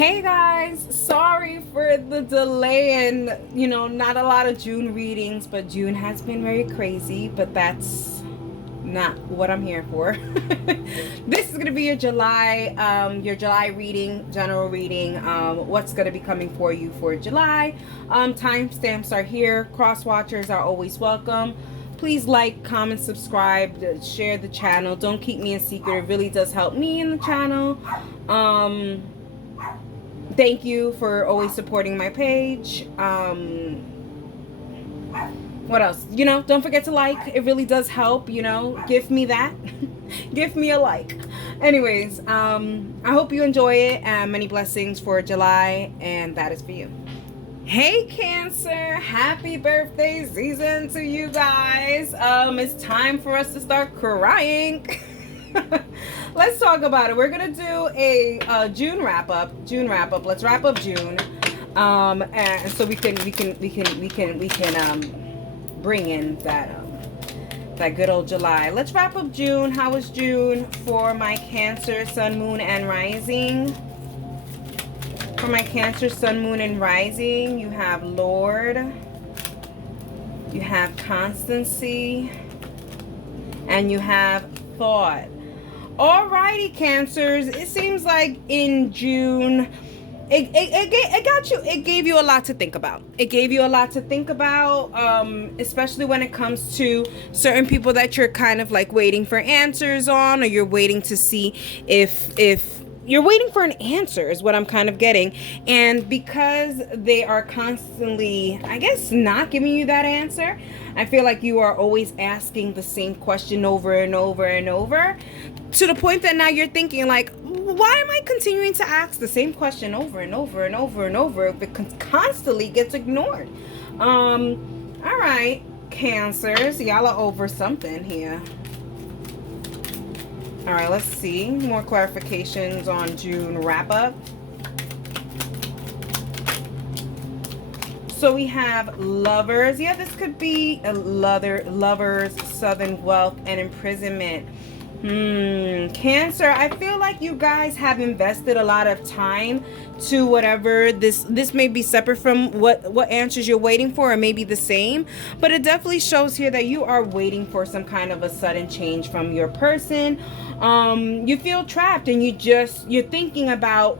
Hey guys, sorry for the delay and not a lot of June readings, but June has been very crazy, but that's not what I'm here for. This is gonna be your July reading, general reading, what's gonna be coming for you for July. Timestamps are here. Cross watchers are always welcome. Please like, comment, subscribe, share the channel. Don't keep me a secret. It really does help me in the channel. Thank you for always supporting my page. What else? Don't forget to like. It really does help. Give me that. Give me a like. Anyways, I hope you enjoy it. Many blessings for July, and that is for you. Hey Cancer, happy birthday season to you guys. It's time for us to start crying. Let's talk about it. We're gonna do a June wrap up. Let's wrap up June, and so we can bring in that good old July. Let's wrap up June. How was June for my Cancer, Sun, Moon, and Rising? For my Cancer, Sun, Moon, and Rising, you have Lord, you have Constancy, and you have Thought. Alrighty, Cancers, it seems like in June, it gave you a lot to think about. It gave you a lot to think about, especially when it comes to certain people that you're kind of like waiting for answers on, or you're waiting to see if you're waiting for an answer is what I'm kind of getting. And because they are constantly, I guess, not giving you that answer, I feel like you are always asking the same question over and over and over, to the point that now you're thinking like, why am I continuing to ask the same question over and over and over and over if it constantly gets ignored? All right, Cancers, y'all are over something here. All right, let's see more clarifications on June wrap up. So we have Lovers. Yeah, this could be a Lovers, Southern Wealth, and Imprisonment. Cancer, I feel like you guys have invested a lot of time to whatever this may be separate from what answers you're waiting for, or maybe the same, but it definitely shows here that you are waiting for some kind of a sudden change from your person. You feel trapped, and you're thinking about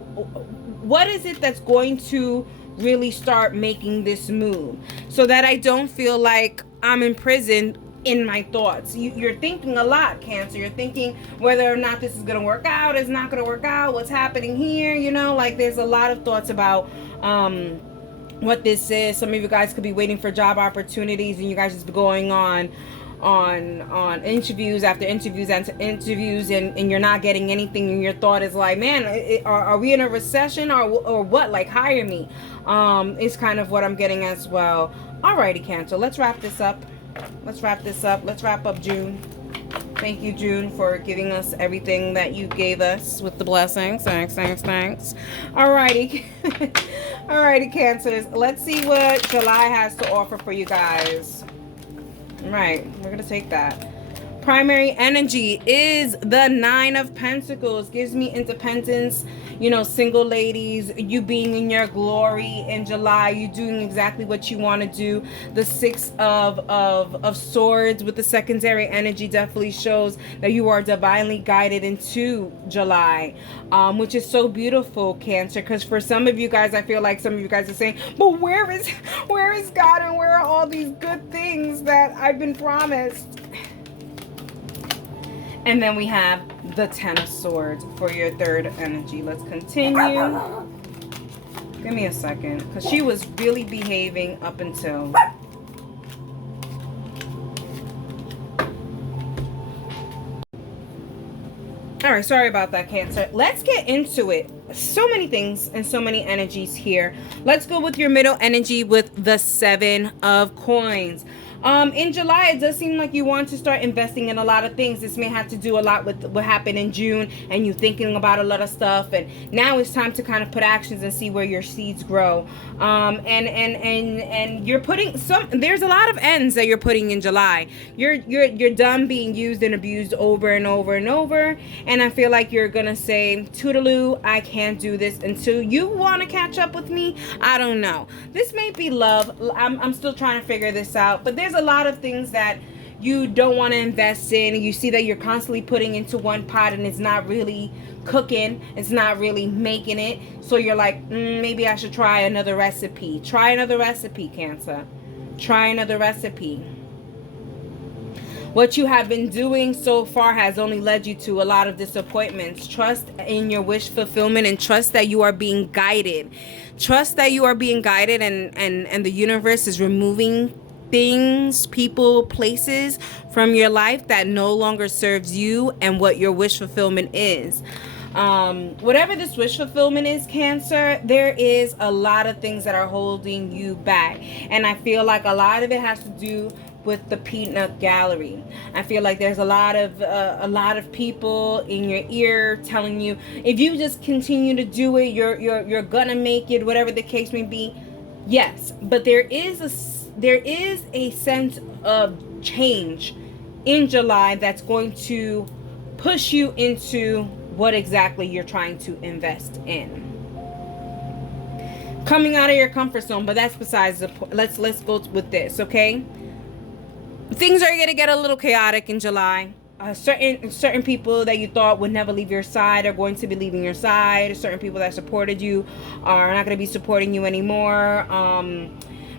what is it that's going to really start making this move so that I don't feel like I'm imprisoned in my thoughts. You're thinking a lot, Cancer. You're thinking whether or not this is gonna work out, it's not gonna work out, what's happening here, like there's a lot of thoughts about what this is. Some of you guys could be waiting for job opportunities, and you guys just going on interviews after interviews and and you're not getting anything, and your thought is like, man, are we in a recession or what? Like, hire me. Is kind of what I'm getting as well. Alrighty, Cancer, let's wrap this up. Let's wrap up June. Thank you, June, for giving us everything that you gave us with the blessings. Thanks. Alrighty. Alrighty, Cancers. Let's see what July has to offer for you guys. Right, we're gonna take that. Primary energy is the Nine of Pentacles. Gives me independence, single ladies, you being in your glory in July, you doing exactly what you want to do. The Six of Swords with the secondary energy definitely shows that you are divinely guided into July, which is so beautiful, Cancer, because for some of you guys, I feel like some of you guys are saying, but where is God, and where are all these good things that I've been promised? And then we have the Ten of Swords for your third energy. Let's continue. Give me a second, because she was really behaving up until... All right, sorry about that, Cancer. Let's get into it. So many things and so many energies here. Let's go with your middle energy with the Seven of Coins. In July, it does seem like you want to start investing in a lot of things. This may have to do a lot with what happened in June and you thinking about a lot of stuff. And now it's time to kind of put actions and see where your seeds grow. And you're putting there's a lot of ends that you're putting in July. You're done being used and abused over and over and over. And I feel like you're gonna say, toodaloo, I can't do this until you want to catch up with me. I don't know. This may be love. I'm still trying to figure this out. But there's a lot of things that you don't want to invest in, and you see that you're constantly putting into one pot and it's not really cooking, it's not really making it. So you're like, maybe I should try another recipe. Try another recipe, Cancer. Try another recipe. What you have been doing so far has only led you to a lot of disappointments. Trust in your wish fulfillment and trust that you are being guided. Trust that you are being guided, and the universe is removing things, people, places from your life that no longer serves you and what your wish fulfillment is. Whatever this wish fulfillment is, Cancer, there is a lot of things that are holding you back. And I feel like a lot of it has to do with the peanut gallery. I feel like there's a lot of people in your ear telling you, if you just continue to do it, you're gonna make it, whatever the case may be. Yes, but there is a sense of change in July that's going to push you into what exactly you're trying to invest in. Coming out of your comfort zone, but that's besides the point. Let's go with this, okay? Things are going to get a little chaotic in July. Certain people that you thought would never leave your side are going to be leaving your side. Certain people that supported you are not going to be supporting you anymore.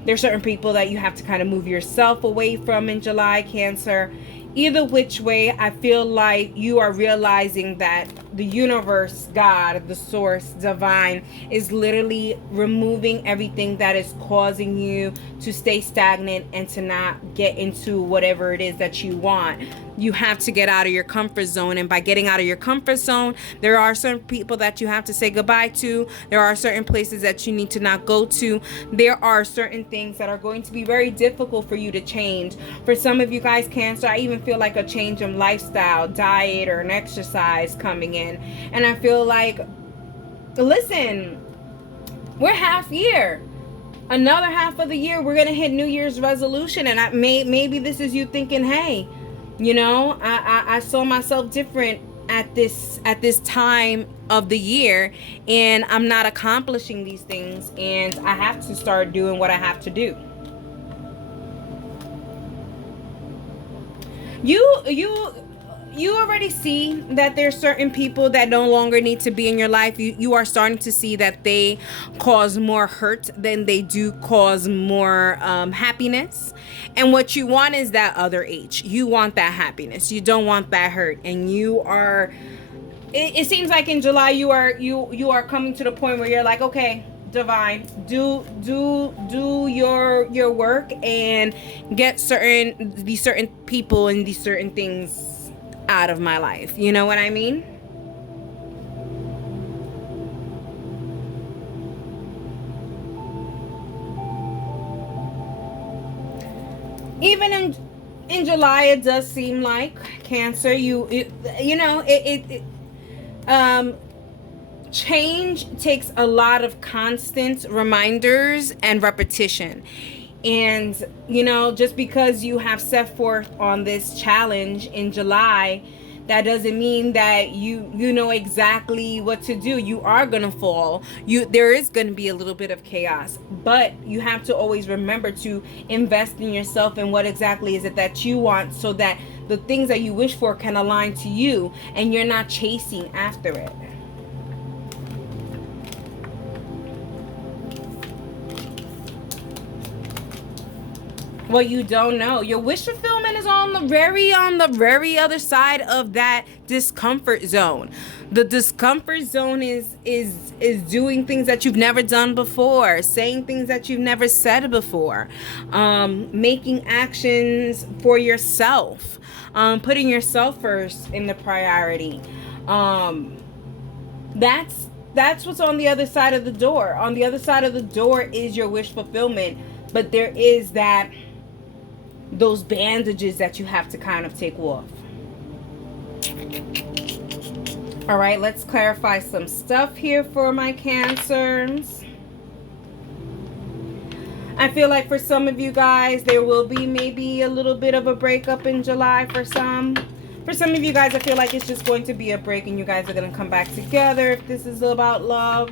There's certain people that you have to kind of move yourself away from in July, Cancer. Either which way, I feel like you are realizing that the universe, God, the source, divine, is literally removing everything that is causing you to stay stagnant and to not get into whatever it is that you want. You have to get out of your comfort zone, and by getting out of your comfort zone, there are certain people that you have to say goodbye to. There are certain places that you need to not go to. There are certain things that are going to be very difficult for you to change. For some of you guys, Cancer, I even feel like a change in lifestyle, diet, or an exercise coming in. And I feel like, listen, we're half year. Another half of the year, we're gonna hit New Year's resolution, and maybe this is you thinking, hey, you know, I saw myself different at this time of the year, and I'm not accomplishing these things, and I have to start doing what I have to do. You already see that there's certain people that no longer need to be in your life. You are starting to see that they cause more hurt than they do cause more happiness. And what you want is that other H. You want that happiness. You don't want that hurt. And you are, it seems like in July you are coming to the point where you're like, okay, divine, do your work and get these certain people and these certain things out of my life. You know what I mean? Even in July, it does seem like, Cancer, change takes a lot of constant reminders and repetition. And, just because you have set forth on this challenge in July, that doesn't mean that you know exactly what to do. You are going to fall. There is going to be a little bit of chaos. But you have to always remember to invest in yourself and what exactly is it that you want, so that the things that you wish for can align to you and you're not chasing after it. What you don't know, your wish fulfillment is on the very other side of that discomfort zone. The discomfort zone is doing things that you've never done before, saying things that you've never said before, making actions for yourself, putting yourself first in the priority. That's what's on the other side of the door. On the other side of the door is your wish fulfillment, but there is that those bandages that you have to kind of take off. All right, let's clarify some stuff here for my Cancers. I feel like for some of you guys, there will be maybe a little bit of a breakup in July for some. For some of you guys, I feel like it's just going to be a break and you guys are going to come back together if this is about love.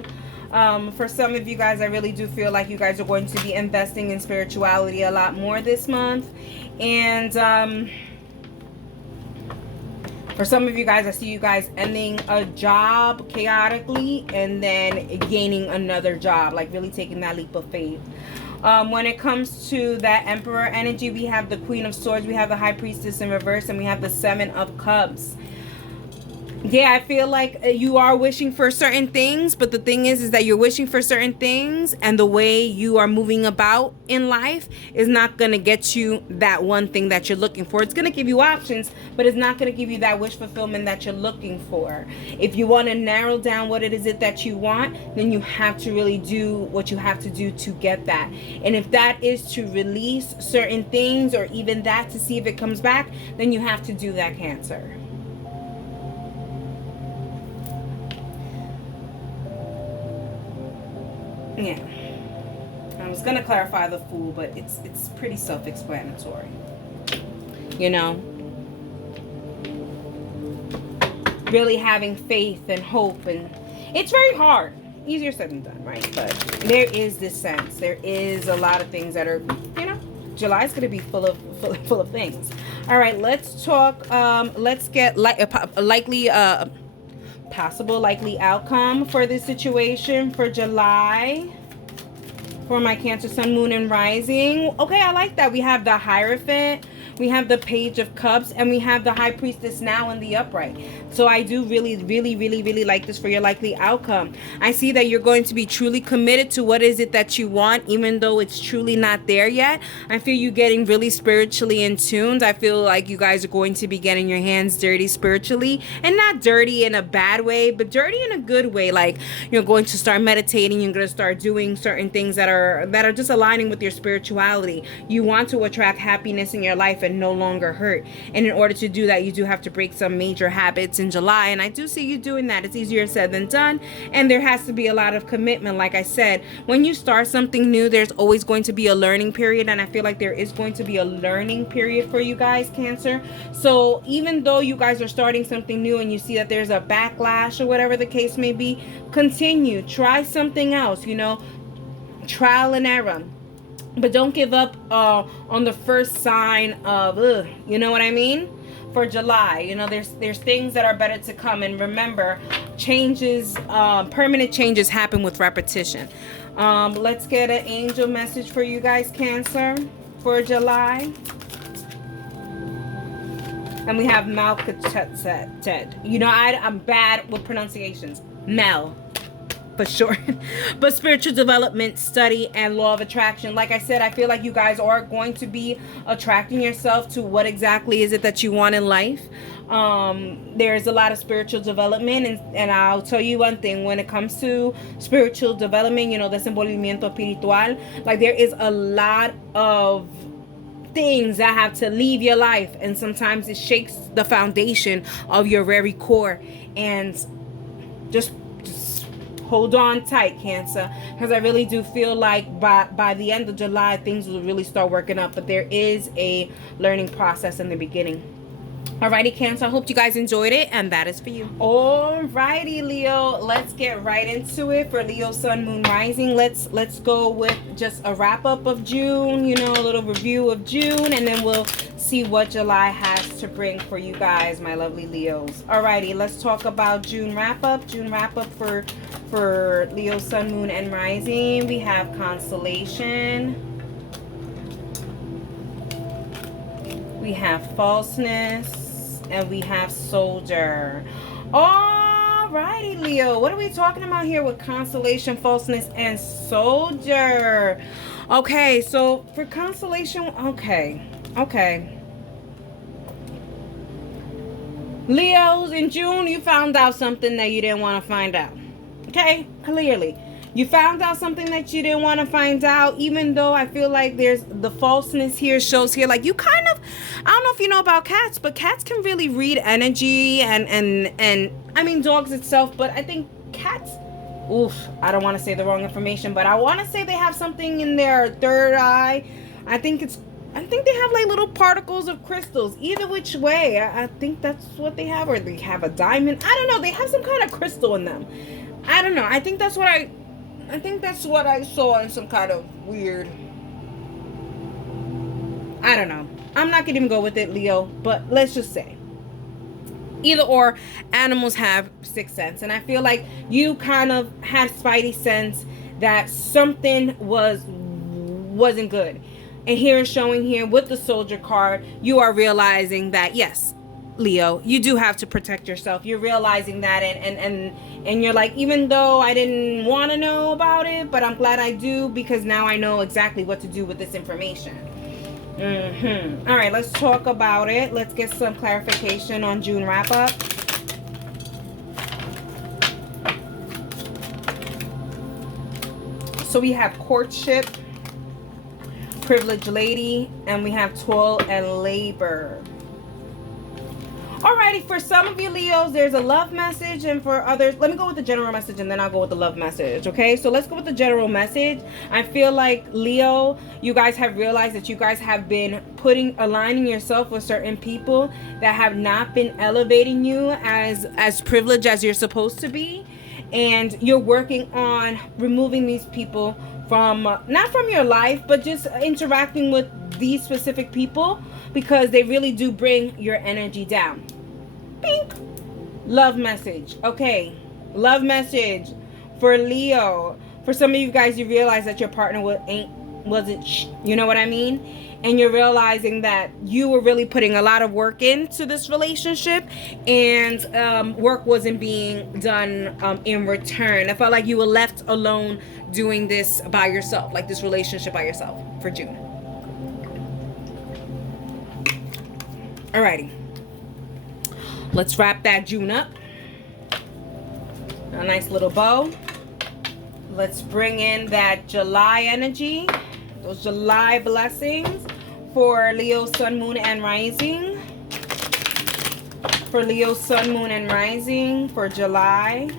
For some of you guys, I really do feel like you guys are going to be investing in spirituality a lot more this month. And for some of you guys, I see you guys ending a job chaotically and then gaining another job, like really taking that leap of faith. When it comes to that Emperor energy, we have the Queen of Swords, we have the High Priestess in reverse, and we have the Seven of Cups. Yeah, I feel like you are wishing for certain things, but the thing is that you're wishing for certain things, and the way you are moving about in life is not going to get you that one thing that you're looking for. It's going to give you options, but it's not going to give you that wish fulfillment that you're looking for. If you want to narrow down what it is that you want, then you have to really do what you have to do to get that. And if that is to release certain things, or even that to see if it comes back, then you have to do that, Cancer. Yeah, I was gonna clarify the Fool, but it's pretty self-explanatory. You know, really having faith and hope, and it's very hard. Easier said than done, right? But there is this sense. There is a lot of things that are, you know, July's gonna be full of things. All right, let's talk. Let's get possible likely outcome for this situation for July for my Cancer Sun, Moon, and Rising. Okay, I like that. We have the Hierophant, we have the Page of Cups, and we have the High Priestess now in the upright. So I do really like this for your likely outcome. I see that you're going to be truly committed to what is it that you want, even though it's truly not there yet. I feel you getting really spiritually in tuned. I feel like you guys are going to be getting your hands dirty spiritually, and not dirty in a bad way, but dirty in a good way. Like, you're going to start meditating, you're going to start doing certain things that are just aligning with your spirituality. You want to attract happiness in your life and no longer hurt. And in order to do that, you do have to break some major habits in July, and I do see you doing that. It's easier said than done, and there has to be a lot of commitment. Like I said, when you start something new, there's always going to be a learning period, and I feel like there is going to be a learning period for you guys, Cancer. So even though you guys are starting something new and you see that there's a backlash or whatever the case may be, continue, try something else, you know, trial and error. But don't give up on the first sign of, you know what I mean? For July, you know, there's things that are better to come. And remember, changes, permanent changes happen with repetition. Let's get an angel message for you guys, Cancer, for July. And we have Malkatet. You know, I'm bad with pronunciations. Mel, for sure. But spiritual development, study, and law of attraction. Like I said, I feel like you guys are going to be attracting yourself to what exactly is it that you want in life. There's a lot of spiritual development, and I'll tell you one thing, when it comes to spiritual development, you know, desenvolvimiento espiritual, like there is a lot of things that have to leave your life, and sometimes it shakes the foundation of your very core. And just hold on tight, Cancer, because I really do feel like by the end of July, things will really start working up. But there is a learning process in the beginning. Alrighty, Cancer, I hope you guys enjoyed it, and that is for you. Alrighty, Leo, let's get right into it for Leo, Sun, Moon, Rising. Let's go with just a wrap-up of June, you know, a little review of June, and then we'll see what July has to bring for you guys, my lovely Leos. Alrighty, let's talk about June wrap-up. June wrap-up for Leo, Sun, Moon, and Rising. We have Constellation. We have Falseness, and we have Soldier. Alrighty, Leo. What are we talking about here with Constellation, Falseness, and Soldier? Okay, so for Constellation, okay. Leos, in June, you found out something that you didn't want to find out. Okay, clearly. You found out something that you didn't want to find out, even though I feel like there's the falseness here shows here. Like you kind of, I don't know if you know about cats, but cats can really read energy and I mean dogs itself, but I think cats, oof, I don't want to say the wrong information, but I want to say they have something in their third eye. I think they have like little particles of crystals. Either which way, I think that's what they have, or they have a diamond. I don't know. They have some kind of crystal in them. I don't know. I think that's what I saw in some kind of weird. I don't know. I'm not gonna even go with it, Leo. But let's just say, either or, animals have sixth sense, and I feel like you kind of had spidey sense that something wasn't good. And here is showing here with the soldier card, you are realizing that yes, Leo, you do have to protect yourself. You're realizing that, and you're like, even though I didn't want to know about it, but I'm glad I do, because now I know exactly what to do with this information. All right, let's talk about it. Let's get some clarification on June wrap up. So we have courtship, privileged lady, and we have toil and labor. Alrighty, for some of you Leos, there's a love message, and for others, let me go with the general message and then I'll go with the love message, okay? So let's go with the general message. I feel like, Leo, you guys have realized that you guys have been aligning yourself with certain people that have not been elevating you as privileged as you're supposed to be, and you're working on removing these people from, not from your life, but just interacting with these specific people, because they really do bring your energy down. Pink. Love message. Okay. Love message for Leo. For some of you guys, you realize that your partner wasn't, you know what I mean? And you're realizing that you were really putting a lot of work into this relationship, and work wasn't being done in return. I felt like you were left alone doing this by yourself, like this relationship by yourself for June. Alrighty, let's wrap that June up. A nice little bow. Let's bring in that July energy, those July blessings for Leo, Sun, Moon, and Rising. For Leo, Sun, Moon, and Rising for July.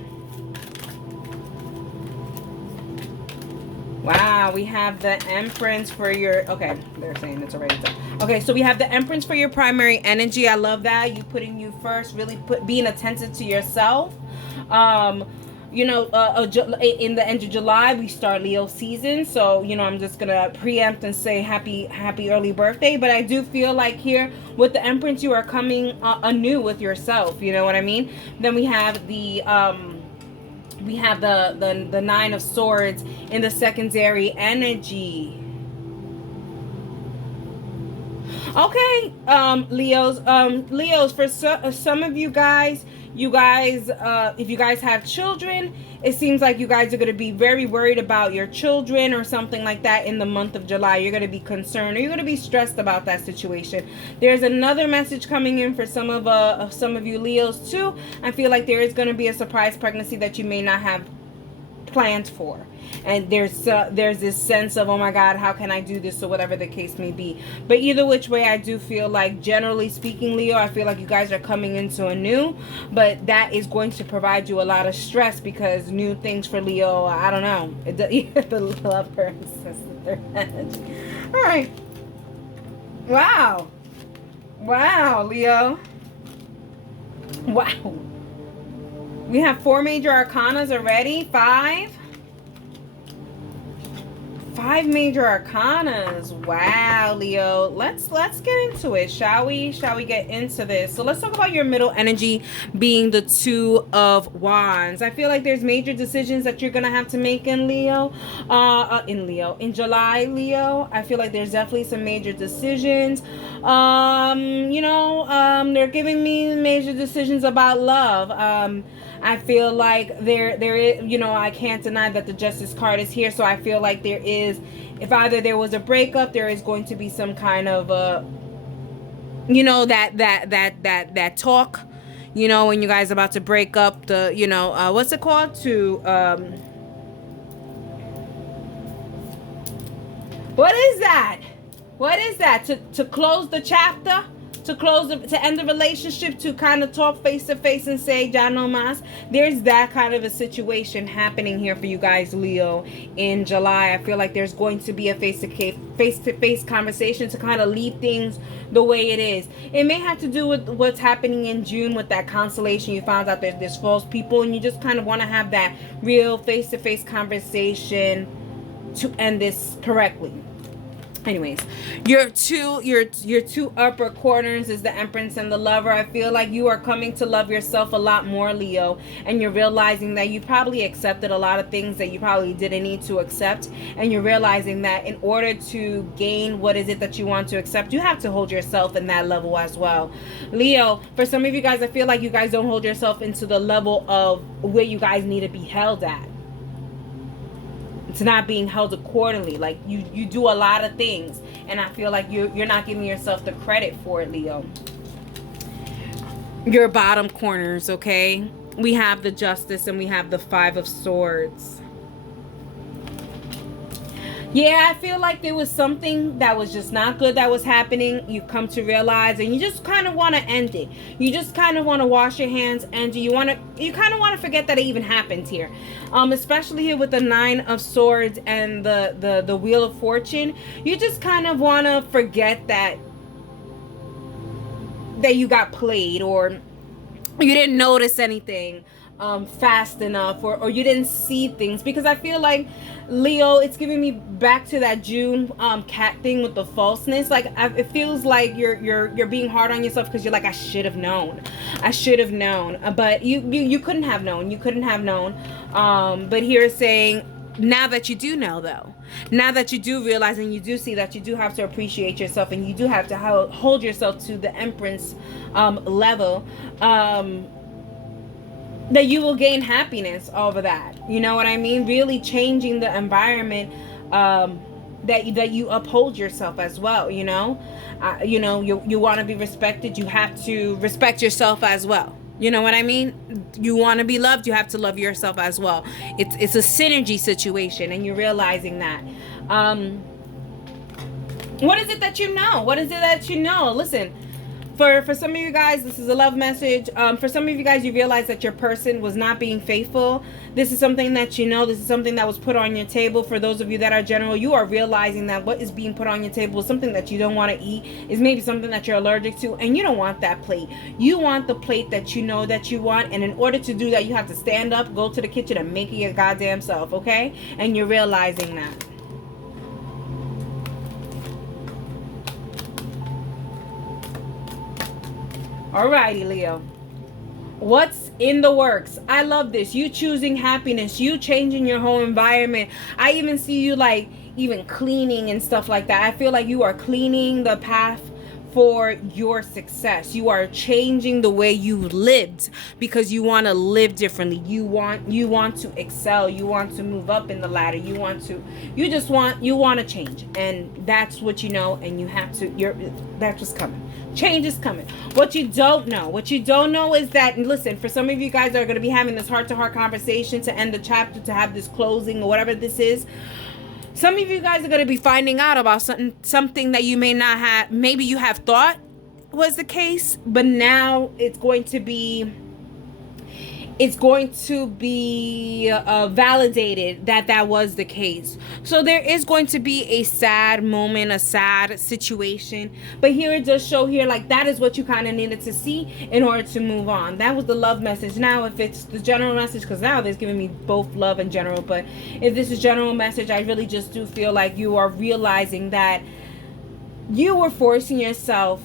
Wow, we have the Empress for your, okay, they're saying it's already done. Okay, so we have the Empress for your primary energy. I love that. You putting you first, really being attentive to yourself. You know, in the end of July, we start Leo season. So, you know, I'm just going to preempt and say happy early birthday. But I do feel like here with the Empress, you are coming anew with yourself. You know what I mean? Then we have the Nine of Swords in the secondary energy. Okay, Leos, for some of you guys, if you guys have children, it seems like you guys are going to be very worried about your children or something like that in the month of July. You're going to be concerned, or you're going to be stressed about that situation. There's another message coming in for some of you Leos too. I feel like there is going to be a surprise pregnancy that you may not have planned for, and there's this sense of, oh my God, how can I do this, or whatever the case may be. But either which way, I do feel like, generally speaking, Leo, I feel like you guys are coming into a new, but that is going to provide you a lot of stress, because new things for Leo, I don't know, the Lover, that's the third energy. All right, wow, Leo, wow. We have 4 major arcanas already. 5 major arcanas. Wow, Leo. Let's get into it, shall we? Shall we get into this? So let's talk about your middle energy being the Two of Wands. I feel like there's major decisions that you're gonna have to make in Leo. In July, Leo. I feel like there's definitely some major decisions. They're giving me major decisions about love. I feel like there is, I can't deny that the Justice card is here. So I feel like there is, if either there was a breakup, there is going to be some kind of that talk, when you guys are about to break up, what's it called, to What is that? What is that? To close the chapter? To end the relationship, to kind of talk face to face and say ya no mas? There's that kind of a situation happening here for you guys, Leo, in July. I feel like there's going to be a face to face conversation to kind of leave things the way it is. It may have to do with what's happening in June with that constellation. You found out there's false people, and you just kind of want to have that real face to face conversation to end this correctly. Anyways, your two upper corners is the Empress and the Lover. I feel like you are coming to love yourself a lot more, Leo, and you're realizing that you probably accepted a lot of things that you probably didn't need to accept, and you're realizing that in order to gain what is it that you want to accept, you have to hold yourself in that level as well. Leo, for some of you guys, I feel like you guys don't hold yourself into the level of where you guys need to be held at. It's not being held accordingly. Like you do a lot of things, and I feel like you're not giving yourself the credit for it, Leo. Your bottom corners, okay? We have the Justice and we have the Five of Swords. Yeah, I feel like there was something that was just not good that was happening. You've come to realize, and you just kind of want to end it. You just kind of want to wash your hands, and you kind of want to forget that it even happened here. Especially here with the Nine of Swords and the Wheel of Fortune. You just kind of want to forget that you got played, or you didn't notice anything fast enough, or you didn't see things, because I feel like, Leo, it's giving me back to that June cat thing with the falseness. Like it feels like you're being hard on yourself because you're like, I should have known, but you couldn't have known. But here it's saying, now that you do know, though, now that you do realize and you do see that you do have to appreciate yourself, and you do have to hold yourself to the Empress level, that you will gain happiness over that. You know what I mean? Really changing the environment that you uphold yourself as well, you know? You want to be respected, you have to respect yourself as well. You know what I mean? You want to be loved, you have to love yourself as well. It's a synergy situation, and you're realizing that. What is it that you know? Listen, for some of you guys, this is a love message. For some of you guys, you realize that your person was not being faithful. This is something that you know. This is something that was put on your table. For those of you that are general, you are realizing that what is being put on your table is something that you don't want to eat. Is maybe something that you're allergic to, and you don't want that plate. You want the plate that you know that you want, and in order to do that, you have to stand up, go to the kitchen, and make it your goddamn self, okay? And you're realizing that. Alrighty, Leo. What's in the works? I love this. You choosing happiness. You changing your whole environment. I even see you like even cleaning and stuff like that. I feel like you are cleaning the path for your success. You are changing the way you lived because you want to live differently. You want to excel. You want to move up in the ladder. You want to change, and that's what you know, and you have to. That's what's coming. Change is coming. What you don't know is that, listen, for some of you guys that are going to be having this heart-to-heart conversation to end the chapter, to have this closing or whatever this is, some of you guys are going to be finding out about something that you may not have, maybe you have thought was the case, but now it's going to be validated that was the case. So there is going to be a sad moment, a sad situation, but here it does show here, like, that is what you kind of needed to see in order to move on. That was the love message. Now if it's the general message, because now there's giving me both love and general, but if this is general message, I really just do feel like you are realizing that you were forcing yourself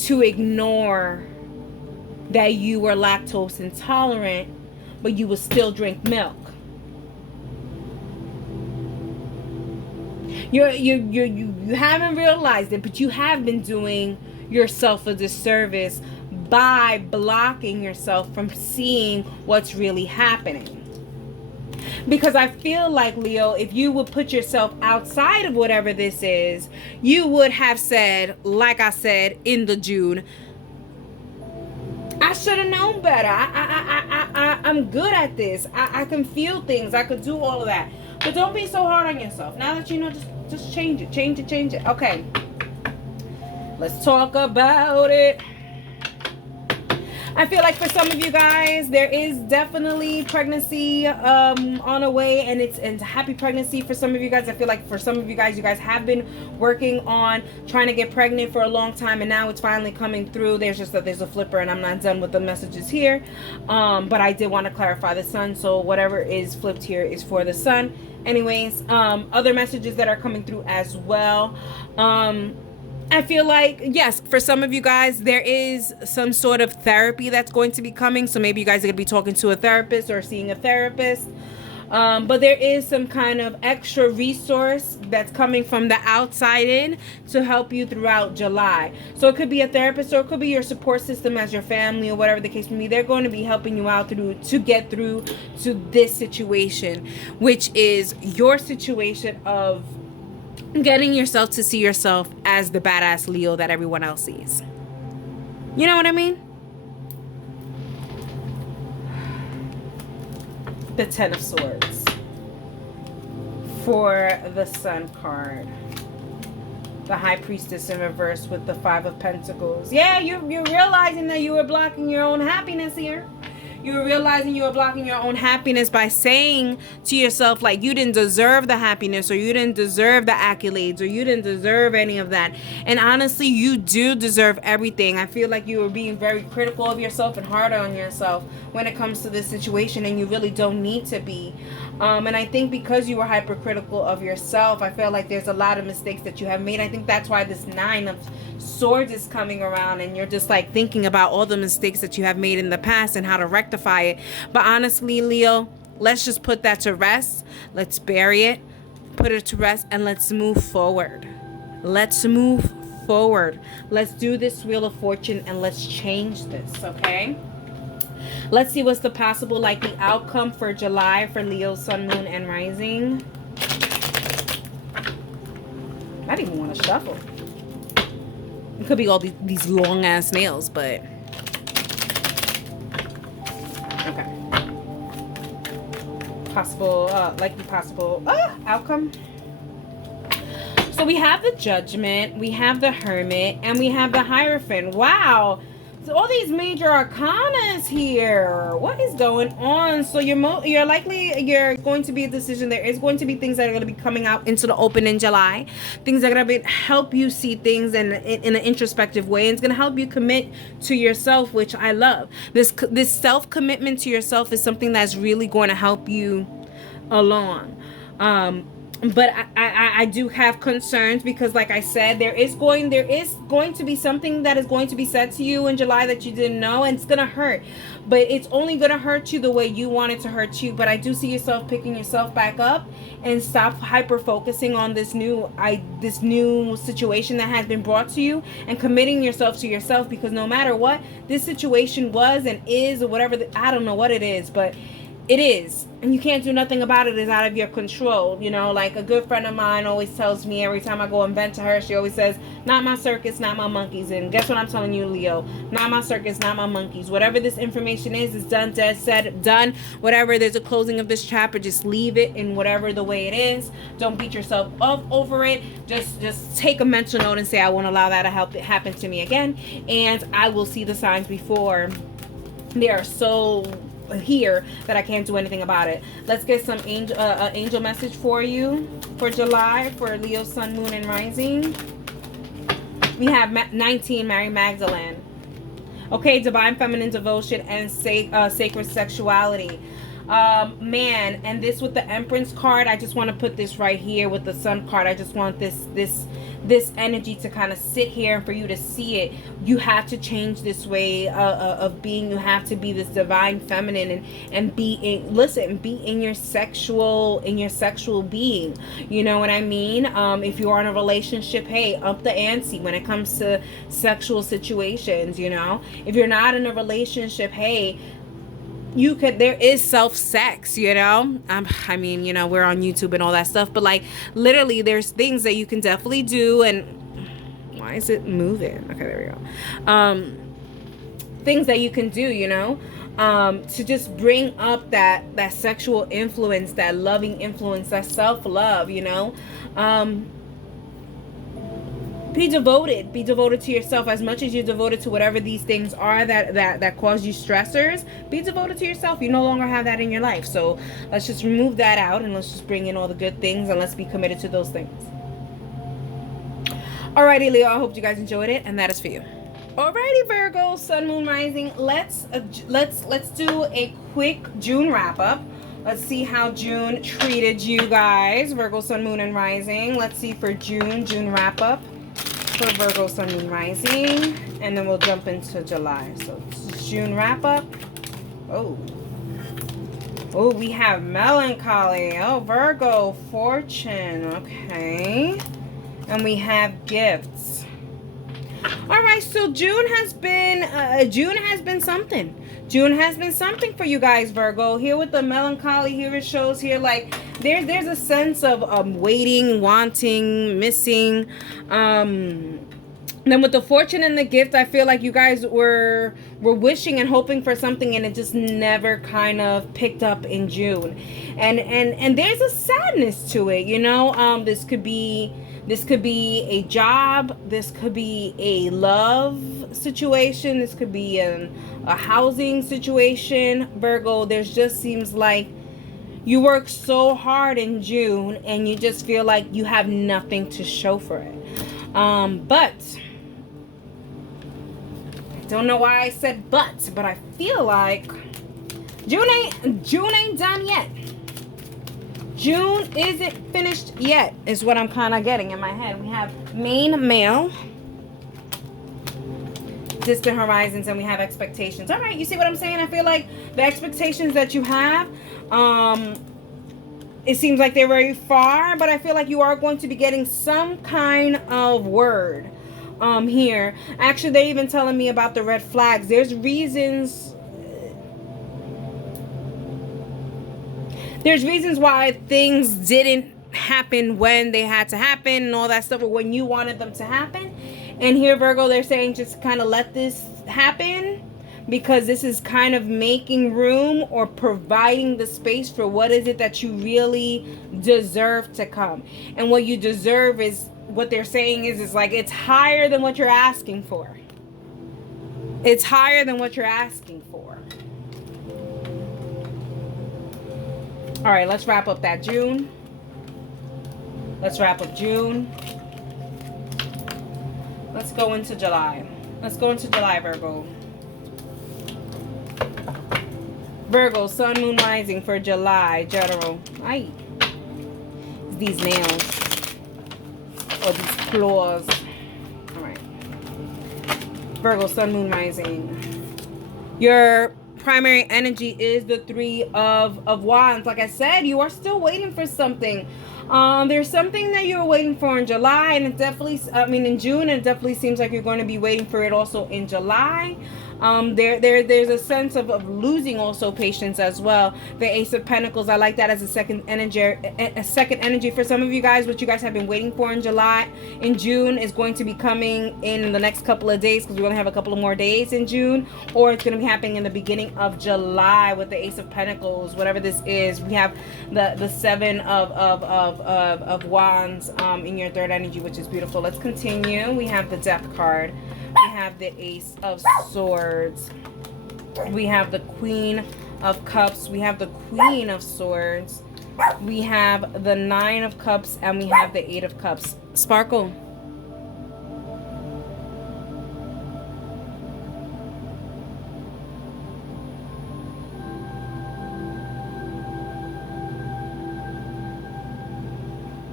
to ignore that you were lactose intolerant, but you would still drink milk. You haven't realized it, but you have been doing yourself a disservice by blocking yourself from seeing what's really happening. Because I feel like, Leo, if you would put yourself outside of whatever this is, you would have said, like I said in the June, I should have known better. I'm good at this. I can feel things. I could do all of that. But don't be so hard on yourself. Now that you know, just change it. Change it. Okay. Let's talk about it. I feel like for some of you guys, there is definitely pregnancy on the way, and it's a happy pregnancy for some of you guys. I feel like for some of you guys have been working on trying to get pregnant for a long time, and now it's finally coming through. There's a flipper, and I'm not done with the messages here, but I did want to clarify the sun, so whatever is flipped here is for the sun. Anyways, other messages that are coming through as well. I feel like, yes, for some of you guys, there is some sort of therapy that's going to be coming. So maybe you guys are going to be talking to a therapist or seeing a therapist. But there is some kind of extra resource that's coming from the outside in to help you throughout July. So it could be a therapist, or it could be your support system as your family, or whatever the case may be. They're going to be helping you out to get through to this situation, which is your situation of getting yourself to see yourself as the badass Leo that everyone else sees. You know what I mean? The Ten of Swords for the Sun card. The High Priestess in reverse with the Five of Pentacles. Yeah, you're realizing that you were blocking your own happiness here. You're realizing you were blocking your own happiness by saying to yourself, like, you didn't deserve the happiness, or you didn't deserve the accolades, or you didn't deserve any of that. And honestly, you do deserve everything. I feel like you were being very critical of yourself and hard on yourself when it comes to this situation, and you really don't need to be. And I think because you were hypercritical of yourself, I feel like there's a lot of mistakes that you have made. I think that's why this Nine of Swords is coming around, and you're just like thinking about all the mistakes that you have made in the past and how to rectify it. But honestly, Leo, let's just put that to rest. Let's bury it, put it to rest, and let's move forward. Let's move forward. Let's do this Wheel of Fortune, and let's change this, okay? Let's see what's the possible likely outcome for July for Leo, Sun, Moon, and Rising. I didn't even want to shuffle. It could be all these long ass nails, but okay. Possible, likely possible outcome. So we have the Judgment, we have the Hermit, and we have the Hierophant. Wow. So all these major arcanas here. What is going on? So you're going to be a decision. There is going to be things that are going to be coming out into the open in July. Things that are going to help you see things in an introspective way. And it's going to help you commit to yourself, which I love. This self-commitment to yourself is something that's really going to help you along. But I do have concerns because, like I said, there is going to be something that is going to be said to you in July that you didn't know, and it's gonna hurt. But it's only gonna hurt you the way you want it to hurt you. But I do see yourself picking yourself back up and stop hyper focusing on this new situation that has been brought to you, and committing yourself to yourself, because no matter what this situation was and is, or whatever, I don't know what it is, but it is, and you can't do nothing about it. It's out of your control. You know, like a good friend of mine always tells me every time I go and vent to her, she always says, not my circus, not my monkeys. And guess what I'm telling you, Leo? Not my circus, not my monkeys. Whatever this information is done, dead, said, done. Whatever, there's a closing of this chapter, just leave it in whatever the way it is. Don't beat yourself up over it. Just take a mental note and say, I won't allow that to happen to me again. And I will see the signs before they are so here that I can't do anything about it. Let's get some angel message for you for July for Leo, Sun, Moon, and Rising. We have 19, Mary Magdalene. Okay, divine feminine devotion and sacred sexuality. Man, and this with the Empress card, I just want to put this right here with the Sun card. I just want this energy to kind of sit here and for you to see it. You have to change this way of being. You have to be this divine feminine and be in your sexual being. You know what I mean? If you are in a relationship, hey, up the ante when it comes to sexual situations. You know, if you're not in a relationship, hey, there is self-sex, you know. I mean, you know, we're on YouTube and all that stuff, but like literally there's things that you can definitely do. And why is it moving? Okay, there we go. Things that you can do, you know. to just bring up that sexual influence, that loving influence, that self-love, you know. Be devoted to yourself as much as you're devoted to whatever these things are that cause you stressors. Be devoted to yourself. You no longer have that in your life, so let's just remove that out and let's just bring in all the good things, and let's be committed to those things. Alrighty, Leo, I hope you guys enjoyed it, and that is for you. Alrighty, Virgo, Sun, Moon, Rising. Let's do a quick June wrap up. Let's see how June treated you guys, Virgo, Sun, Moon, and Rising. Let's see for June wrap up for Virgo, Sun, Moon, Rising, and then we'll jump into July. So June wrap up. Oh, we have melancholy. Oh, Virgo, fortune. Okay, and we have gifts. All right, so June has been something. June has been something for you guys, Virgo. Here with the melancholy, here it shows here like there's a sense of waiting, wanting, missing. Then with the fortune and the gift, I feel like you guys were wishing and hoping for something, and it just never kind of picked up in June. And there's a sadness to it, you know. This could be a job, this could be a love situation, this could be a housing situation, Virgo. There's just seems like you work so hard in June and you just feel like you have nothing to show for it. But I don't know why I said but I feel like June ain't done yet. June isn't finished yet, is what I'm kind of getting in my head. We have main male, distant horizons, and we have expectations. All right, you see what I'm saying? I feel like the expectations that you have, it seems like they're very far, but I feel like you are going to be getting some kind of word here. Actually, they're even telling me about the red flags. There's reasons why things didn't happen when they had to happen and all that stuff, or when you wanted them to happen. And here, Virgo, they're saying just kind of let this happen, because this is kind of making room or providing the space for what is it that you really deserve to come. And what you deserve is, what they're saying is like, it's higher than what you're asking for. It's higher than what you're asking for. All right, let's wrap up that June. Let's wrap up June. Let's go into July. Let's go into July, Virgo. Virgo, Sun, Moon, Rising for July, general. Aye. These nails. Or these claws. All right. Virgo, Sun, Moon, Rising. Your primary energy is the Three of Wands. Like I said, you are still waiting for something. There's something that you're waiting for in July, and it definitely, in June, and it definitely seems like you're going to be waiting for it also in July. There's a sense of losing also patience as well. The Ace of Pentacles, I like that as a second energy for some of you guys. What you guys have been waiting for in June is going to be coming in the next couple of days, because we only have a couple of more days in June, or it's going to be happening in the beginning of July with the Ace of Pentacles, whatever this is. We have the Seven of Wands in your third energy, which is beautiful. Let's continue. We have the Death card. We have the Ace of Swords. We have the Queen of Cups. We have the Queen of Swords. We have the Nine of Cups, and we have the Eight of Cups. Sparkle.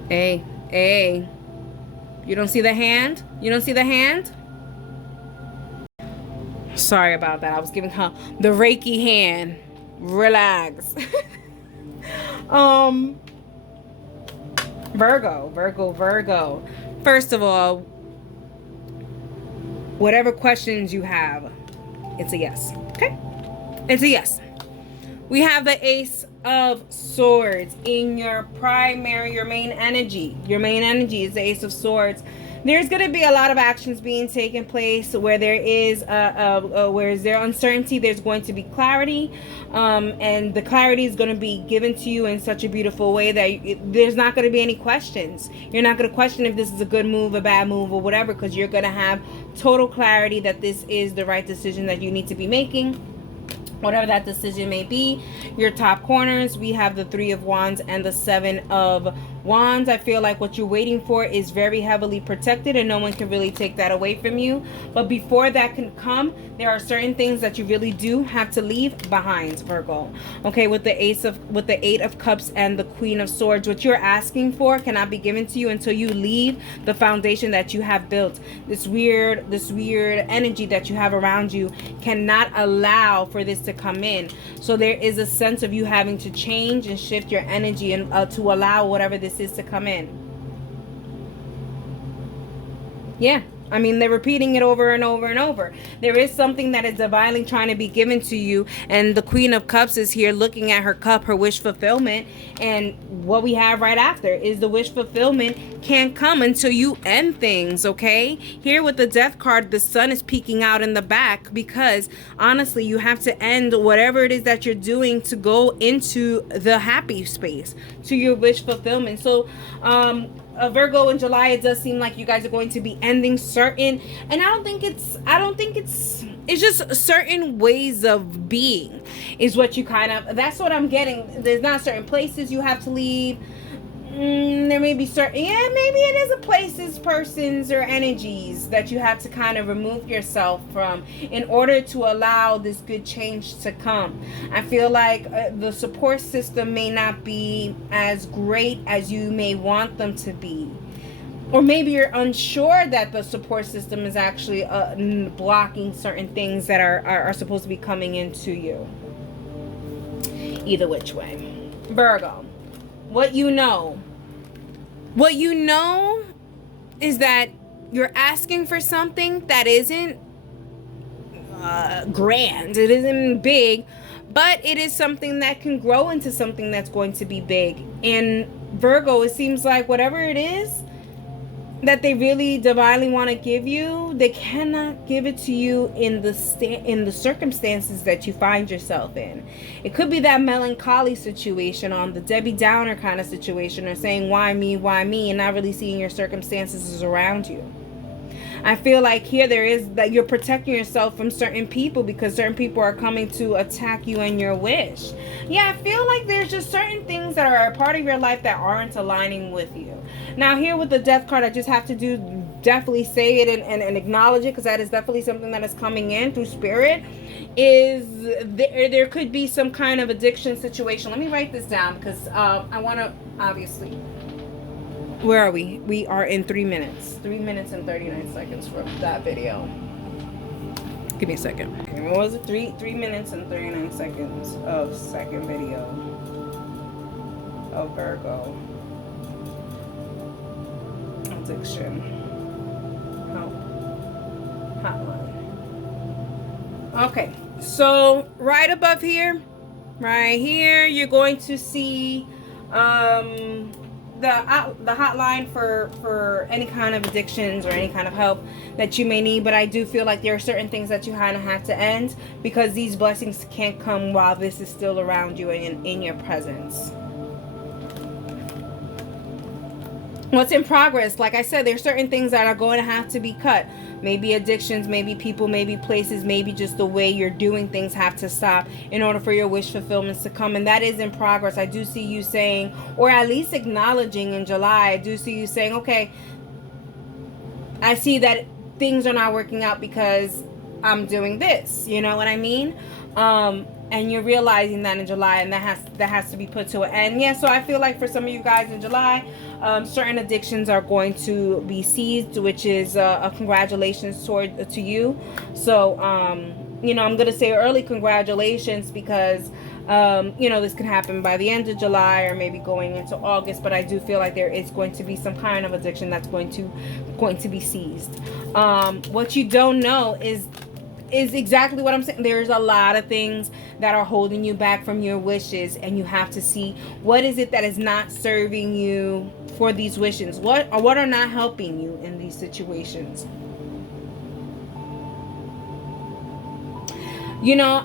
Hey. You don't see the hand? You don't see the hand? Sorry about that. I was giving her the Reiki hand. Relax. Virgo. First of all, whatever questions you have, it's a yes. Okay? It's a yes. We have the Ace of Swords in your primary, your main energy. Your main energy is the Ace of Swords. There's going to be a lot of actions being taken place where there is where is there uncertainty, there's going to be clarity, and the clarity is going to be given to you in such a beautiful way that there's not going to be any questions. You're not going to question if this is a good move, a bad move, or whatever, because you're going to have total clarity that this is the right decision that you need to be making, whatever that decision may be. Your top corners, we have the Three of Wands and the Seven of Wands. I feel like what you're waiting for is very heavily protected and no one can really take that away from you. But before that can come, there are certain things that you really do have to leave behind, Virgo. Okay, with the Eight of Cups and the Queen of Swords, what you're asking for cannot be given to you until you leave the foundation that you have built. This weird energy that you have around you cannot allow for this to come in. So there is a sense of you having to change and shift your energy and to allow whatever this is to come in. Yeah, I mean, they're repeating it over and over and over. There is something that is divinely trying to be given to you, and the Queen of Cups is here looking at her cup, her wish fulfillment, and what we have right after is the wish fulfillment can't come until you end things, okay? Here with the Death card, the sun is peeking out in the back because honestly, you have to end whatever it is that you're doing to go into the happy space, to your wish fulfillment. So, Virgo, in July, it does seem like you guys are going to be ending certain, and I don't think it's just certain ways of being is what you kind of, that's what I'm getting. There's not certain places you have to leave. There may be certain, yeah, maybe it is a places, persons, or energies that you have to kind of remove yourself from in order to allow this good change to come. I feel like the support system may not be as great as you may want them to be. Or maybe you're unsure that the support system is actually blocking certain things that are supposed to be coming into you. Either which way. Virgo, what you know is that you're asking for something that isn't grand, it isn't big, but it is something that can grow into something that's going to be big. And Virgo, it seems like whatever it is that they really divinely want to give you, they cannot give it to you in the circumstances that you find yourself in. It could be that melancholy situation, on the Debbie Downer kind of situation, or saying why me, and not really seeing your circumstances around you. I feel like here there is that you're protecting yourself from certain people because certain people are coming to attack you and your wish. Yeah, I feel like there's just certain things that are a part of your life that aren't aligning with you. Now here with the Death card, I just have to definitely say it and acknowledge it, because that is definitely something that is coming in through spirit. Is there could be some kind of addiction situation. Let me write this down because I want to, obviously. Where are we? We are in 3 minutes. 3 minutes and 39 seconds from that video. Give me a second. What was it? 3 minutes and 39 seconds of second video of Virgo. Addiction. Help. Hotline. Okay. So right above here, right here, you're going to see the hotline for any kind of addictions or any kind of help that you may need. But I do feel like there are certain things that you kind of have to end, because these blessings can't come while this is still around you and in your presence. What's in progress, like I said, there's certain things that are going to have to be cut. Maybe addictions, maybe people, maybe places, maybe just the way you're doing things have to stop in order for your wish fulfillments to come. And that is in progress. I do see you saying, or at least acknowledging in July, I do see you saying, okay, I see that things are not working out because I'm doing this. You know what I mean? And you're realizing that in July, and that has to be put to an end. Yeah, so I feel like for some of you guys in July, certain addictions are going to be seized, which is a congratulations to you. So, you know, I'm going to say early congratulations because, you know, this can happen by the end of July or maybe going into August. But I do feel like there is going to be some kind of addiction that's going to be seized. What you don't know is is exactly what I'm saying. There's a lot of things that are holding you back from your wishes, and you have to see what is it that is not serving you for these wishes. What are not helping you in these situations? You know,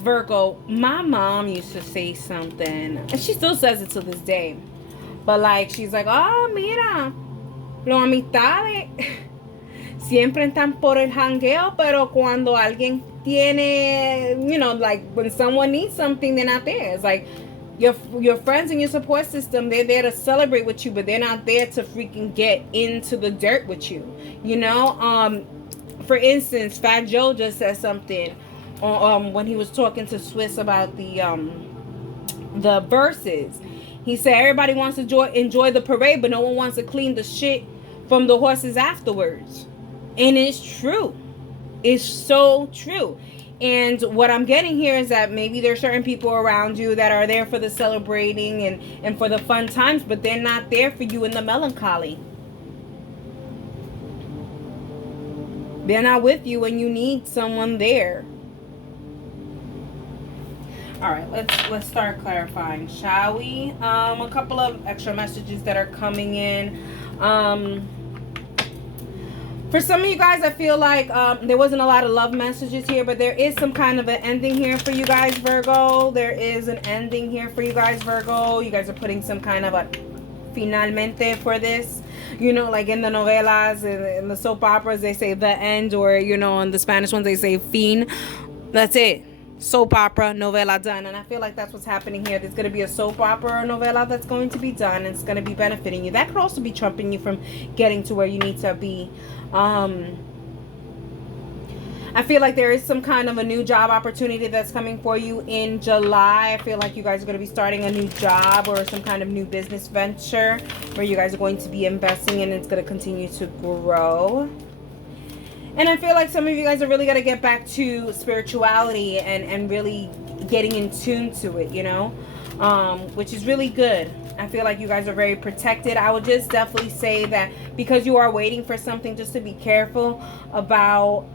Virgo, my mom used to say something, and she still says it to this day. But like, she's like, oh, mira, los amistades siempre están por el jangueo, pero cuando alguien tiene, you know, like when someone needs something, they're not there. It's like your friends and your support system, they're there to celebrate with you, but they're not there to freaking get into the dirt with you. You know, for instance, Fat Joe just said something when he was talking to Swiss about the verses. He said everybody wants to enjoy the parade, but no one wants to clean the shit from the horses afterwards. And it's true. It's so true. And what I'm getting here is that maybe there's certain people around you that are there for the celebrating and for the fun times, but they're not there for you in the melancholy. They're not with you when you need someone there. All right, let's start clarifying, shall we? A couple of extra messages that are coming in. For some of you guys, I feel like there wasn't a lot of love messages here, but there is some kind of an ending here for you guys, Virgo. There is an ending here for you guys, Virgo. You guys are putting some kind of a finalmente for this. You know, like in the novelas and in the soap operas, they say the end, or, you know, in the Spanish ones, they say fin. That's it. Soap opera, novela done. And I feel like that's what's happening here. There's going to be a soap opera or novela that's going to be done. And it's going to be benefiting you. That could also be trumping you from getting to where you need to be. I feel like there is some kind of a new job opportunity that's coming for you in July. I feel like you guys are going to be starting a new job or some kind of new business venture where you guys are going to be investing in, and it's going to continue to grow. And I feel like some of you guys are really going to get back to spirituality and really getting in tune to it, you know, which is really good. I feel like you guys are very protected. I would just definitely say that because you are waiting for something, just to be careful about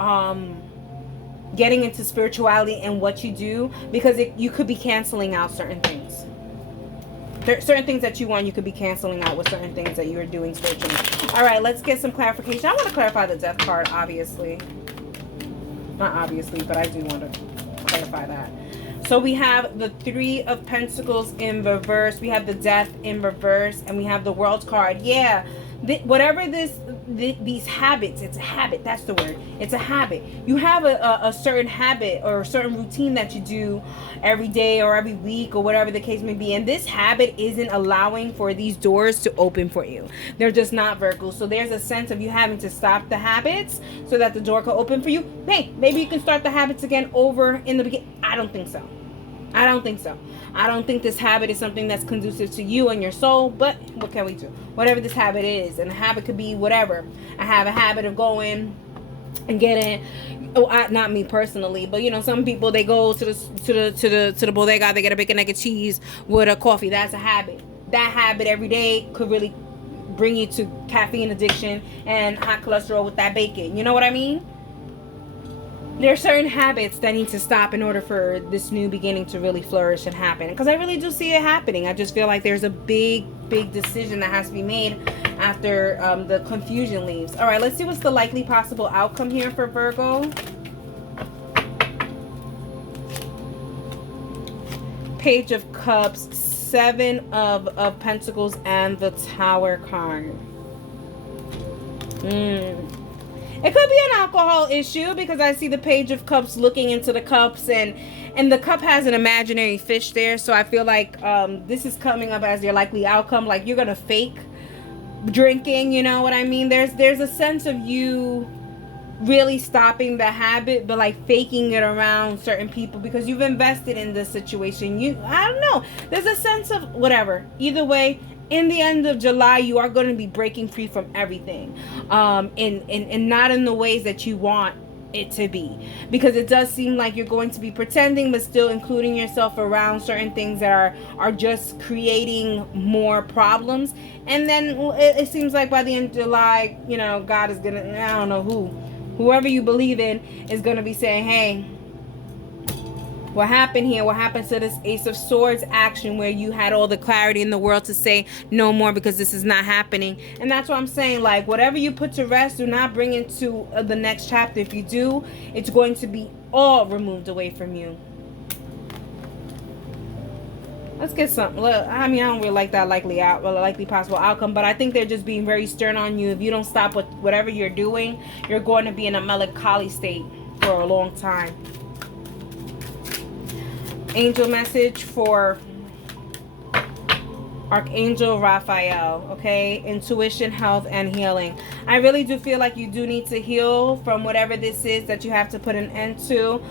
getting into spirituality and what you do, because you could be canceling out certain things. There are certain things that you want, you could be canceling out with certain things that you are doing spiritually. All right, let's get some clarification. I want to clarify the death card, obviously. Not obviously, but I do want to clarify that. So we have the Three of Pentacles in reverse. We have the Death in reverse. And we have the World card. Yeah. Whatever these habits, it's a habit. That's the word. It's a habit. You have a certain habit or a certain routine that you do every day or every week or whatever the case may be. And this habit isn't allowing for these doors to open for you. They're just not, Virgo. So there's a sense of you having to stop the habits so that the door can open for you. Hey, maybe you can start the habits again over in the beginning. I don't think so. I don't think so. I don't think this habit is something that's conducive to you and your soul, but what can we do? Whatever this habit is, and the habit could be whatever. I have a habit of going and getting, not me personally, but you know, some people, they go to the bodega, they get a bacon, egg, and cheese with a coffee. That's a habit. That habit every day could really bring you to caffeine addiction and high cholesterol with that bacon. You know what I mean? There are certain habits that need to stop in order for this new beginning to really flourish and happen. Because I really do see it happening. I just feel like there's a big decision that has to be made after the confusion leaves. All right, let's see what's the likely possible outcome here for Virgo. Page of Cups, Seven of Pentacles, and the Tower card. It could be an alcohol issue because I see the Page of Cups looking into the cups, and the cup has an imaginary fish there. So I feel like this is coming up as your likely outcome. Like you're going to fake drinking, you know what I mean? There's a sense of you really stopping the habit, but like faking it around certain people because you've invested in this situation. I don't know. There's a sense of whatever. Either way, in the end of July, you are going to be breaking free from everything, and not in the ways that you want it to be, because it does seem like you're going to be pretending but still including yourself around certain things that are just creating more problems. And then it seems like by the end of July, you know, God is gonna, I don't know whoever you believe in is going to be saying, hey, what happened here? What happened to this Ace of Swords action where you had all the clarity in the world to say no more because this is not happening? And that's what I'm saying. Like, whatever you put to rest, do not bring into the next chapter. If you do, it's going to be all removed away from you. Let's get something. Look, I mean, I don't really like that likely possible outcome, but I think they're just being very stern on you. If you don't stop with whatever you're doing, you're going to be in a melancholy state for a long time. Angel message for Archangel Raphael, okay? Intuition, health, and healing. I really do feel like you do need to heal from whatever this is that you have to put an end to.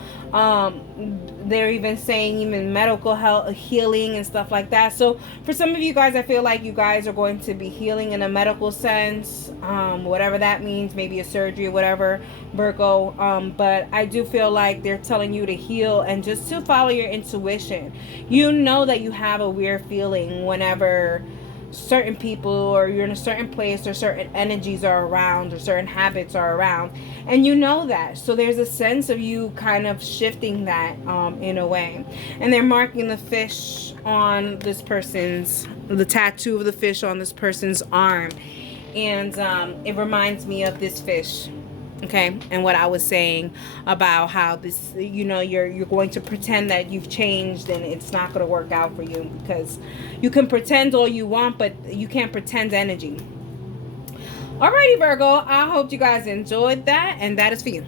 They're even saying even medical health, healing and stuff like that. So for some of you guys, I feel like you guys are going to be healing in a medical sense, whatever that means, maybe a surgery, whatever, Virgo. But I do feel like they're telling you to heal and just to follow your intuition. You know that you have a weird feeling whenever certain people or you're in a certain place or certain energies are around or certain habits are around, and you know that. So there's a sense of you kind of shifting that in a way. And they're marking the fish on this person's, the tattoo of the fish on this person's arm, and it reminds me of this fish. Okay, and what I was saying about how this, you know, you're going to pretend that you've changed, and it's not going to work out for you, because you can pretend all you want, but you can't pretend energy. Alrighty, Virgo, I hope you guys enjoyed that, and that is for you.